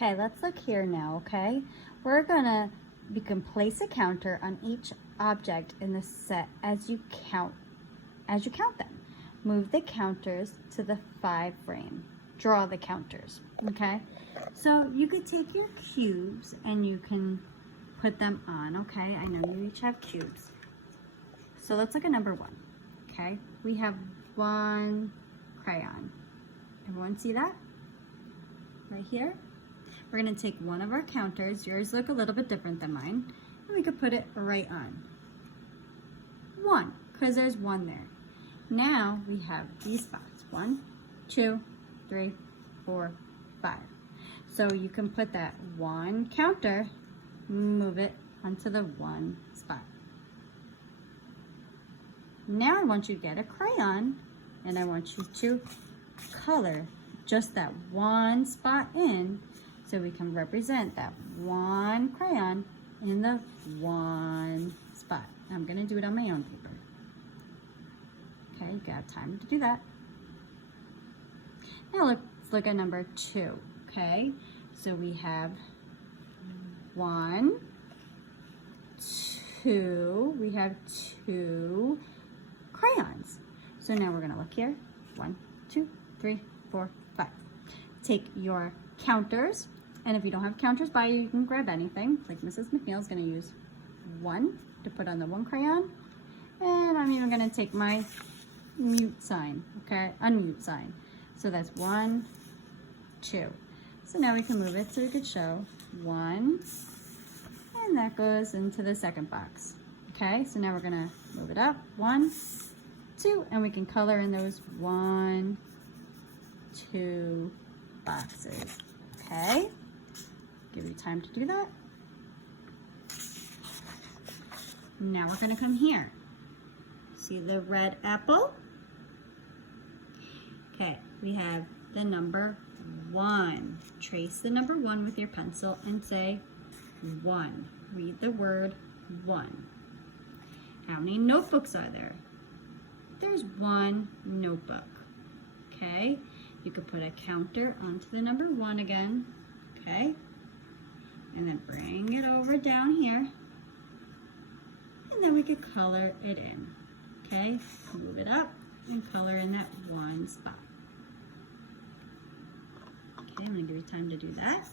Okay, let's look here now, okay? We can place a counter on each object in the set as you count them. Move the counters to the 5 frame. Draw the counters, okay? So you could take your cubes and you can put them on, okay? I know you each have cubes. So let's look at number 1, okay? We have 1 crayon. Everyone see that? Right here? We're gonna take one of our counters. Yours look a little bit different than mine. And we could put it right on. 1, because there's 1 there. Now we have these spots. 1, 2, 3, 4, 5. So you can put that 1 counter, move it onto the 1 spot. Now I want you to get a crayon and I want you to color just that 1 spot in so we can represent that 1 crayon in the 1 spot. I'm gonna do it on my own paper. Okay, you got time to do that. Now let's look at number 2, okay? So we have 1, 2, we have 2 crayons. So now we're gonna look here. 1, 2, 3, 4, 5. Take your counters, and if you don't have counters by you, you can grab anything. Like Mrs. McNeil's gonna use 1 to put on the 1 crayon. And I'm even gonna take my mute sign, okay? Unmute sign. So that's 1, 2. So now we can move it so we could show 1, and that goes into the second box. Okay, so now we're gonna move it up. 1, 2, and we can color in those 1, 2 boxes. Okay, give you time to do that. Now we're gonna come here. See the red apple? Okay, we have the number 1. Trace the number 1 with your pencil and say 1. Read the word 1. How many notebooks are there? There's 1 notebook. Okay, you could put a counter onto the number 1 again. Okay, and then bring it over down here. And then we could color it in. Okay, move it up and color in that 1 spot. Okay, I'm gonna give you time to do that.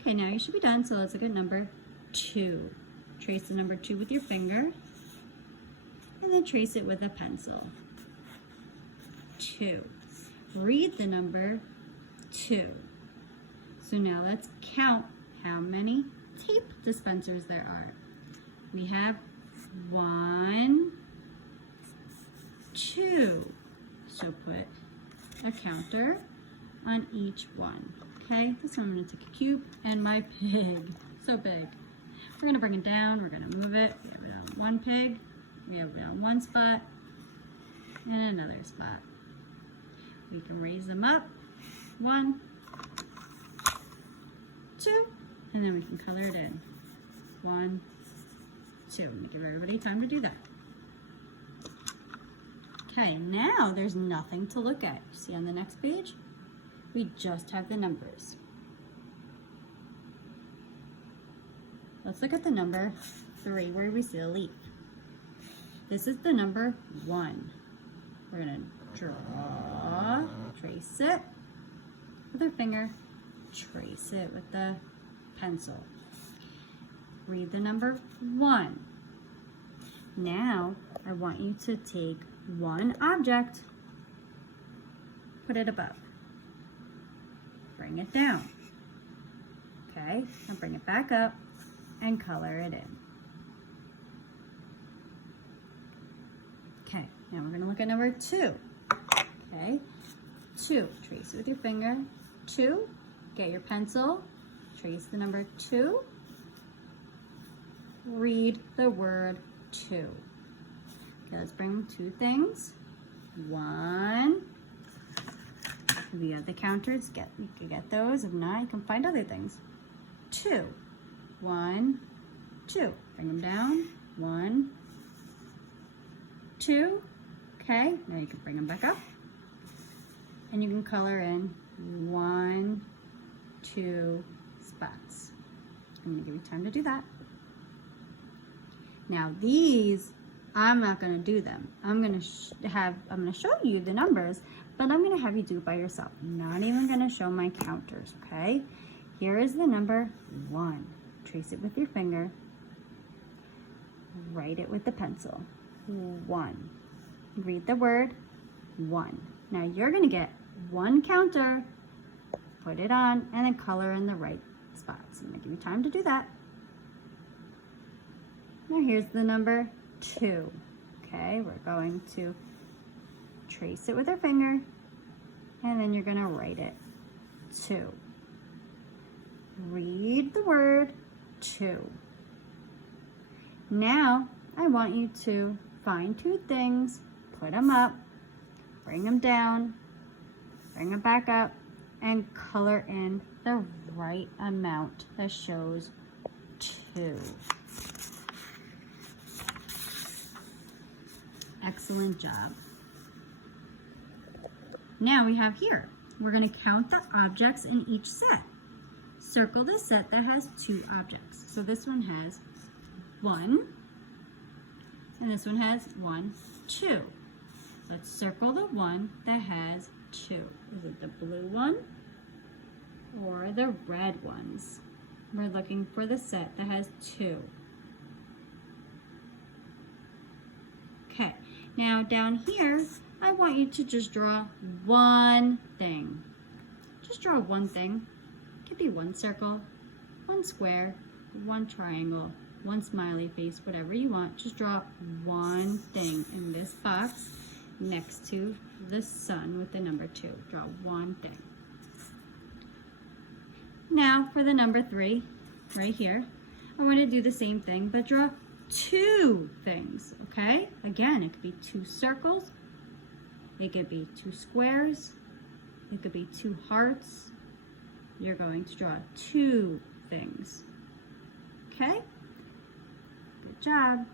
Okay, now you should be done, so let's look at number 2. Trace the number 2 with your finger, and then trace it with a pencil. 2. Read the number 2. So now let's count how many tape dispensers there are. We have 1, 2. So put a counter on each one. Okay, this one I'm gonna take a cube and my pig. So big. We're gonna bring it down, we're gonna move it. We have it on 1 pig, we have it on 1 spot, and another spot. We can raise them up. 1, 2, and then we can color it in. 1, 2. Let me give everybody time to do that. Okay, now there's nothing to look at. See on the next page? We just have the numbers. Let's look at the number 3 where we see a leaf. This is the number 1. We're gonna draw, trace it with our finger, trace it with the pencil. Read the number 1. Now, I want you to take 1 object, put it above. Bring it down. Okay, and bring it back up and color it in. Okay, now we're gonna look at number 2. Okay, 2, trace it with your finger. 2, get your pencil, trace the number 2. Read the word 2. Okay, let's bring 2 things. 1. If you have the counters, you can get those. If not, you can find other things. 2. 1, 2. Bring them down. 1, 2. Okay, now you can bring them back up. and you can color in 1, 2 spots. I'm gonna give you time to do that. Now these, I'm not gonna do them. I'm gonna show you the numbers, but I'm gonna have you do it by yourself. I'm not even gonna show my counters, okay? Here is the number 1. Trace it with your finger. Write it with the pencil. 1. Read the word 1. Now you're gonna get 1 counter, put it on, and then color in the right spots. I'm gonna give you time to do that. Now here's the number 2. Okay, we're going to trace it with our finger, and then you're gonna write it 2. Read the word 2. Now I want you to find 2 things, put them up, bring them down, bring them back up, and color in the right amount that shows 2. Excellent job. Now we have here, we're going to count the objects in each set. Circle the set that has 2 objects. So this one has 1, and this one has 1, 2. Let's circle the one that has 2. Is it the blue one or the red ones? We're looking for the set that has 2. Okay, now down here, I want you to just draw one thing. Just draw one thing. It could be 1 circle, 1 square, 1 triangle, 1 smiley face, whatever you want. Just draw one thing in this box next to the sun with the number 2. Draw one thing. Now for the number 3, right here, I want to do the same thing, but draw 2 things, okay? Again, it could be 2 circles, it could be 2 squares, it could be 2 hearts. You're going to draw 2 things, okay? Good job.